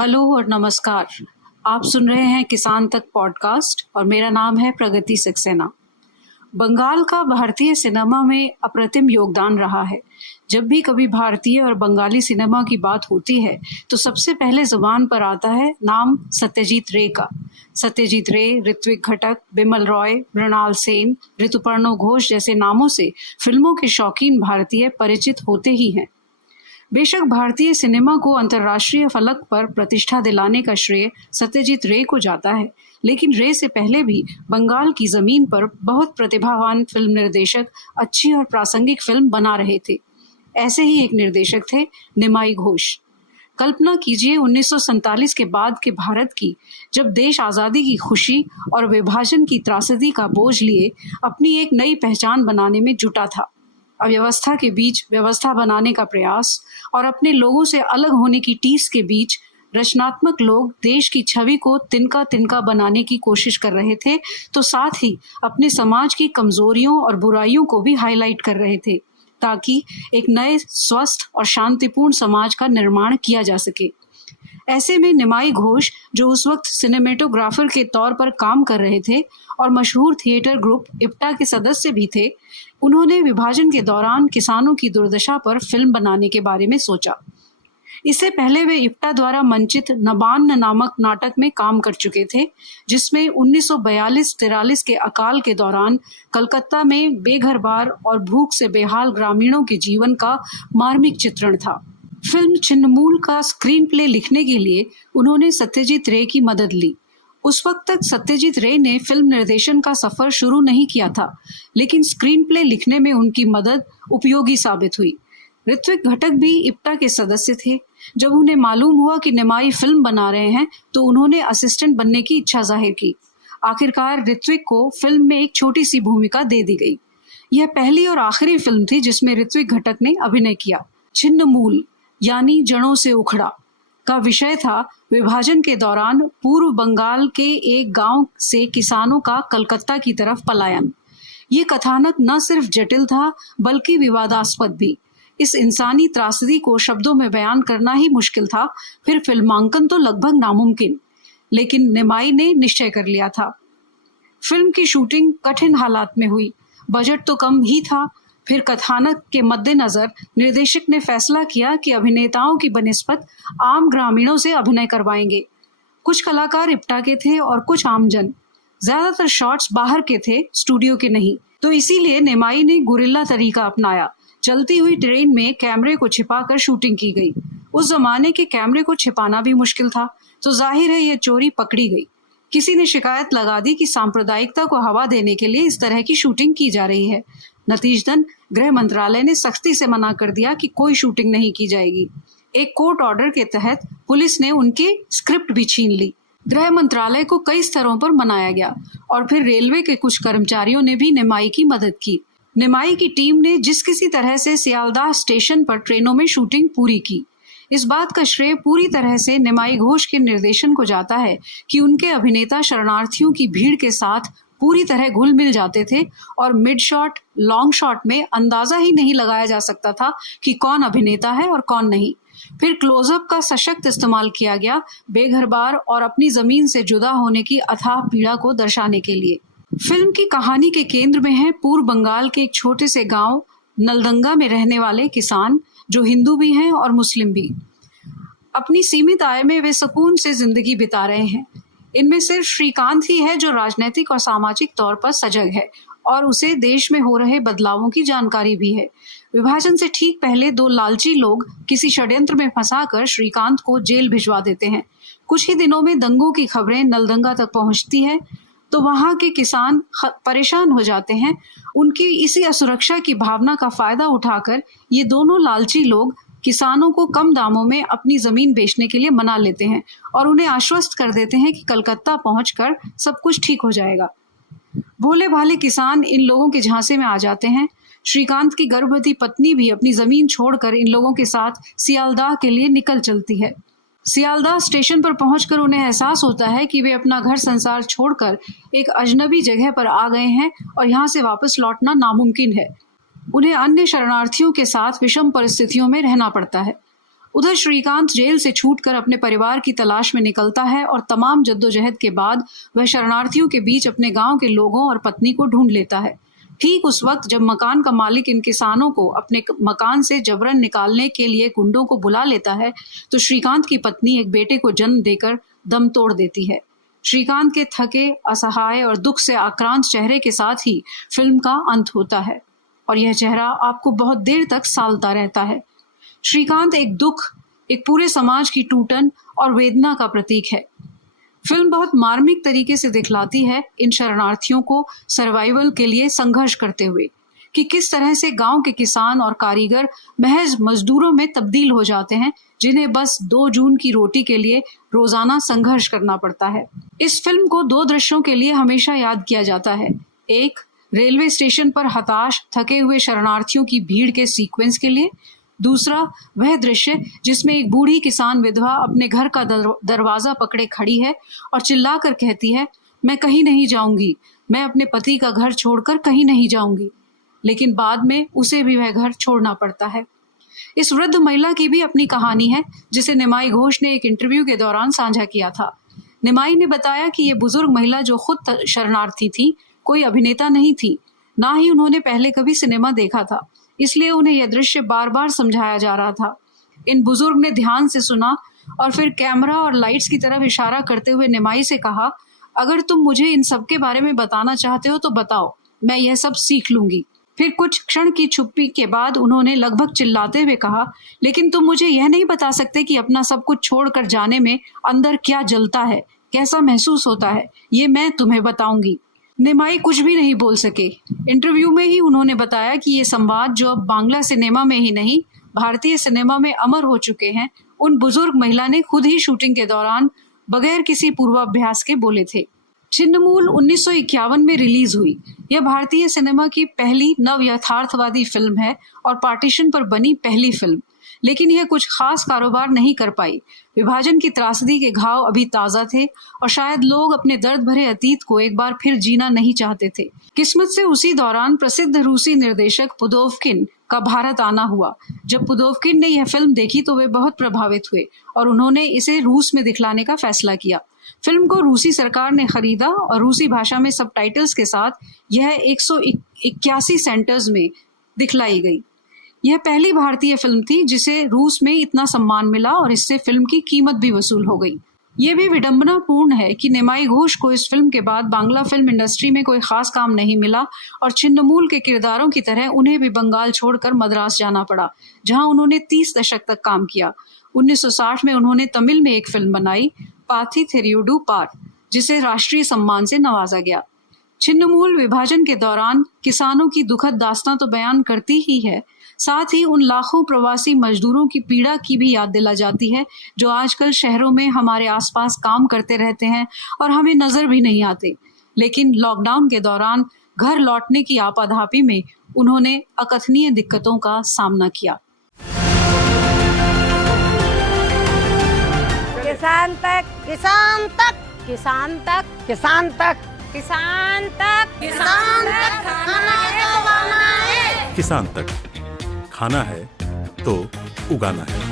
Hello और नमस्कार। आप सुन रहे हैं किसान तक पॉडकास्ट और मेरा नाम है प्रगति सक्सेना। बंगाल का भारतीय सिनेमा में अप्रतिम योगदान रहा है। जब भी कभी भारतीय और बंगाली सिनेमा की बात होती है तो सबसे पहले जुबान पर आता है नाम सत्यजीत रे का। सत्यजीत रे, ऋत्विक घटक, बिमल रॉय, मृणाल सेन, ऋतुपर्णो घोष जैसे नामों से फिल्मों के शौकीन भारतीय परिचित होते ही हैं। बेशक भारतीय सिनेमा को अंतर्राष्ट्रीय फलक पर प्रतिष्ठा दिलाने का श्रेय सत्यजीत रे को जाता है, लेकिन रे से पहले भी बंगाल की जमीन पर बहुत प्रतिभावान फिल्म निर्देशक अच्छी और प्रासंगिक फिल्म बना रहे थे। ऐसे ही एक निर्देशक थे निमाई घोष। कल्पना कीजिए 1947 के बाद के भारत की, जब देश आज़ादी की खुशी और विभाजन की त्रासदी का बोझ लिए अपनी एक नई पहचान बनाने में जुटा था। अव्यवस्था के बीच व्यवस्था बनाने का प्रयास और अपने लोगों से अलग होने की टीस के बीच रचनात्मक लोग देश की छवि को तिनका तिनका बनाने की कोशिश कर रहे थे, तो साथ ही अपने समाज की कमजोरियों और बुराइयों को भी हाईलाइट कर रहे थे, ताकि एक नए स्वस्थ और शांतिपूर्ण समाज का निर्माण किया जा सके। ऐसे में निमाई घोष, जो उस वक्त सिनेमेटोग्राफर के तौर पर काम कर रहे थे और मशहूर थिएटर ग्रुप इप्टा के सदस्य भी थे, उन्होंने विभाजन के दौरान किसानों की दुर्दशा पर फिल्म बनाने के बारे में सोचा। इससे पहले वे इप्टा द्वारा मंचित नबान्न नामक नाटक में काम कर चुके थे, जिसमें 1942-43 के अकाल के दौरान कलकत्ता में बेघर-बार और भूख से बेहाल ग्रामीणों के जीवन का मार्मिक चित्रण था। फिल्म छिन्नमूल का स्क्रीन प्ले लिखने के लिए उन्होंने सत्यजीत रे की मदद ली। उस वक्त तक सत्यजीत रे ने फिल्म निर्देशन का सफर शुरू नहीं किया था, लेकिन स्क्रीन प्ले लिखने में उनकी मदद उपयोगी साबित हुई। ऋत्विक घटक भी इप्टा के सदस्य थे। जब उन्हें मालूम हुआ कि निमाई फिल्म बना रहे हैं तो उन्होंने असिस्टेंट बनने की इच्छा जाहिर की। आखिरकार ऋत्विक को फिल्म में एक छोटी सी भूमिका दे दी गई। यह पहली और आखिरी फिल्म थी जिसमें ऋत्विक घटक ने अभिनय किया। छिन्नमूल यानी जड़ों से उखड़ा का विषय था विभाजन के दौरान पूर्व बंगाल के एक गांव से किसानों का कलकत्ता की तरफ पलायन। ये कथानक न सिर्फ जटिल था बल्कि विवादास्पद भी। इस इंसानी त्रासदी को शब्दों में बयान करना ही मुश्किल था, फिर फिल्मांकन तो लगभग नामुमकिन। लेकिन निमाई ने निश्चय कर लिया था। फिल्म की शूटिंग कठिन हालात में हुई। बजट तो कम ही था। फिर कथानक के मद्देनजर निर्देशक ने फैसला किया कि अभिनेताओं की बनिस्बत आम ग्रामीणों से अभिनय करवाएंगे। कुछ कलाकार इप्टा के थे और कुछ आमजन। ज्यादातर शॉट्स बाहर के थे, स्टूडियो के नहीं। तो इसीलिए निमाई ने गुरिल्ला तरीका अपनाया। चलती हुई ट्रेन में कैमरे को छिपाकर शूटिंग की गई। उस जमाने के कैमरे को छिपाना भी मुश्किल था, तो जाहिर है यह चोरी पकड़ी गई। किसी ने शिकायत लगा दी कि सांप्रदायिकता को हवा देने के लिए इस तरह की शूटिंग की जा रही है। नतीजतन गृह मंत्रालय ने सख्ती से मना कर दिया कि कोई शूटिंग नहीं की जाएगी। एक कोर्ट ऑर्डर के तहत पुलिस ने उनकी स्क्रिप्ट भी छीन ली। गृह मंत्रालय को कई स्तरों पर मनाया गया और फिर रेलवे के कुछ कर्मचारियों ने भी निमाई की मदद की। निमाई की टीम ने जिस किसी तरह से सियालदाह स्टेशन पर ट्रेनों में शूटिंग पूरी की। इस बात का श्रेय पूरी तरह से निमाई घोष के निर्देशन को जाता है कि उनके अभिनेता शरणार्थियों की भीड़ के साथ पूरी तरह घुल मिल जाते थे और मिड शॉट, लॉन्ग शॉट में अंदाजा ही नहीं लगाया जा सकता था कि कौन अभिनेता है और कौन नहीं। फिर क्लोजअप का सशक्त इस्तेमाल किया गया, बेघर-बार और अपनी जमीन से जुदा होने की अथाह पीड़ा को दर्शाने के लिए। फिल्म की कहानी के केंद्र में है पूर्व बंगाल के एक छोटे से गांव नलदंगा में रहने वाले किसान, जो हिंदू भी हैं और मुस्लिम भी। अपनी सीमित आय में वे सुकून से जिंदगी बिता रहे हैं। इनमें सिर्फ श्रीकांत ही है जो राजनीतिक और सामाजिक तौर पर सजग है और उसे देश में हो रहे बदलावों की जानकारी भी है। विभाजन से ठीक पहले दो लालची लोग किसी षड्यंत्र में फंसाकर श्रीकांत को जेल भिजवा देते हैं। कुछ ही दिनों में दंगों की खबरें नलदंगा तक पहुंचती है तो वहां के किसान परेशान हो जाते हैं। उनकी इसी असुरक्षा की भावना का फायदा उठाकर ये दोनों लालची लोग किसानों को कम दामों में अपनी जमीन बेचने के लिए मना लेते हैं और उन्हें आश्वस्त कर देते हैं कि कलकत्ता पहुंचकर सब कुछ ठीक हो जाएगा। भोले भाले किसान इन लोगों के झांसे में आ जाते हैं। श्रीकांत की गर्भवती पत्नी भी अपनी जमीन छोड़कर इन लोगों के साथ सियालदाह के लिए निकल चलती है। सियालदाह स्टेशन पर पहुंचकर उन्हें एहसास होता है कि वे अपना घर संसार छोड़कर एक अजनबी जगह पर आ गए हैं और यहाँ से वापस लौटना नामुमकिन है। उन्हें अन्य शरणार्थियों के साथ विषम परिस्थितियों में रहना पड़ता है। उधर श्रीकांत जेल से छूटकर अपने परिवार की तलाश में निकलता है और तमाम जद्दोजहद के बाद वह शरणार्थियों के बीच अपने गांव के लोगों और पत्नी को ढूंढ लेता है। ठीक उस वक्त जब मकान का मालिक इन किसानों को अपने मकान से जबरन निकालने के लिए गुंडों को बुला लेता है, तो श्रीकांत की पत्नी एक बेटे को जन्म देकर दम तोड़ देती है। श्रीकांत के थके, असहाय और दुख से आक्रांत चेहरे के साथ ही फिल्म का अंत होता है और यह चेहरा आपको बहुत देर तक सालता रहता है। श्रीकांत एक दुख, एक पूरे समाज की टूटन और वेदना का प्रतीक है। फिल्म बहुत मार्मिक तरीके से दिखलाती है इन शरणार्थियों को सर्वाइवल के लिए संघर्ष करते हुए कि किस तरह से गांव के किसान और कारीगर महज मजदूरों में तब्दील हो जाते हैं, जिन्हें बस 2 जून की रोटी के लिए रोजाना संघर्ष करना पड़ता है। इस फिल्म को 2 दृश्यों के लिए हमेशा याद किया जाता है। एक, रेलवे स्टेशन पर हताश थके हुए शरणार्थियों की भीड़ के सीक्वेंस के लिए। दूसरा, वह दृश्य जिसमें एक बूढ़ी किसान विधवा अपने घर का दरवाजा पकड़े खड़ी है और चिल्लाकर कहती है, मैं कहीं नहीं जाऊंगी, मैं अपने पति का घर छोड़कर कहीं नहीं जाऊंगी। लेकिन बाद में उसे भी वह घर छोड़ना पड़ता है। इस वृद्ध महिला की भी अपनी कहानी है, जिसे निमाई घोष ने एक इंटरव्यू के दौरान साझा किया था। निमाई ने बताया कि ये बुजुर्ग महिला जो खुद शरणार्थी थी, कोई अभिनेता नहीं थी, ना ही उन्होंने पहले कभी सिनेमा देखा था, इसलिए उन्हें यह दृश्य बार बार समझाया जा रहा था। इन बुजुर्ग ने ध्यान से सुना और फिर कैमरा और लाइट्स की तरफ इशारा करते हुए निमाई से कहा, अगर तुम मुझे इन सब के बारे में बताना चाहते हो तो बताओ, मैं यह सब सीख लूंगी। फिर कुछ क्षण की चुप्पी के बाद उन्होंने लगभग चिल्लाते हुए कहा, लेकिन तुम मुझे यह नहीं बता सकते कि अपना सब कुछ छोड़कर जाने में अंदर क्या जलता है, कैसा महसूस होता है, ये मैं तुम्हें बताऊंगी। निमाई कुछ भी नहीं बोल सके। इंटरव्यू में ही उन्होंने बताया कि ये संवाद जो अब बांग्ला सिनेमा में ही नहीं, भारतीय सिनेमा में अमर हो चुके हैं, उन बुजुर्ग महिला ने खुद ही शूटिंग के दौरान बगैर किसी पूर्वाभ्यास के बोले थे। छिन्नमूल 1951 में रिलीज हुई। यह भारतीय सिनेमा की पहली नव यथार्थवादी फिल्म है और पार्टीशन पर बनी पहली फिल्म, लेकिन यह कुछ खास कारोबार नहीं कर पाई। विभाजन की त्रासदी के घाव अभी ताजा थे और शायद लोग अपने दर्द भरे अतीत को एक बार फिर जीना नहीं चाहते थे। किस्मत से उसी दौरान प्रसिद्ध रूसी निर्देशक पुदोवकिन का भारत आना हुआ। जब पुदोवकिन ने यह फिल्म देखी तो वे बहुत प्रभावित हुए और उन्होंने इसे रूस में दिखलाने का फैसला किया। फिल्म को रूसी सरकार ने खरीदा और रूसी भाषा में सबटाइटल्स के साथ यह 181 सेंटर्स में दिखलाई गई। यह पहली भारतीय फिल्म थी जिसे रूस में इतना सम्मान मिला और इससे फिल्म की कीमत भी वसूल हो गई। ये भी विडंबनापूर्ण है कि निमाई घोष को इस फिल्म के बाद बांग्ला फिल्म इंडस्ट्री में कोई खास काम नहीं मिला और छिन्नमूल के किरदारों की तरह उन्हें भी बंगाल छोड़कर मद्रास जाना पड़ा, जहां उन्होंने 30 दशक तक काम किया। 1960 में उन्होंने तमिल में एक फिल्म बनाई, पाथी थेरियोडू पार, जिसे राष्ट्रीय सम्मान से नवाजा गया। छिन्नमूल विभाजन के दौरान किसानों की दुखद दास्तां तो बयान करती ही है, साथ ही उन लाखों प्रवासी मजदूरों की पीड़ा की भी याद दिला जाती है जो आजकल शहरों में हमारे आसपास काम करते रहते हैं और हमें नजर भी नहीं आते, लेकिन लॉकडाउन के दौरान घर लौटने की आपाधापी में उन्होंने अकथनीय दिक्कतों का सामना किया। किसान तक, किसान तक, किसान तक, किसान तक, किसान तक, किसान तक खाना है तो उगाना है। किसान तक खाना है तो उगाना है।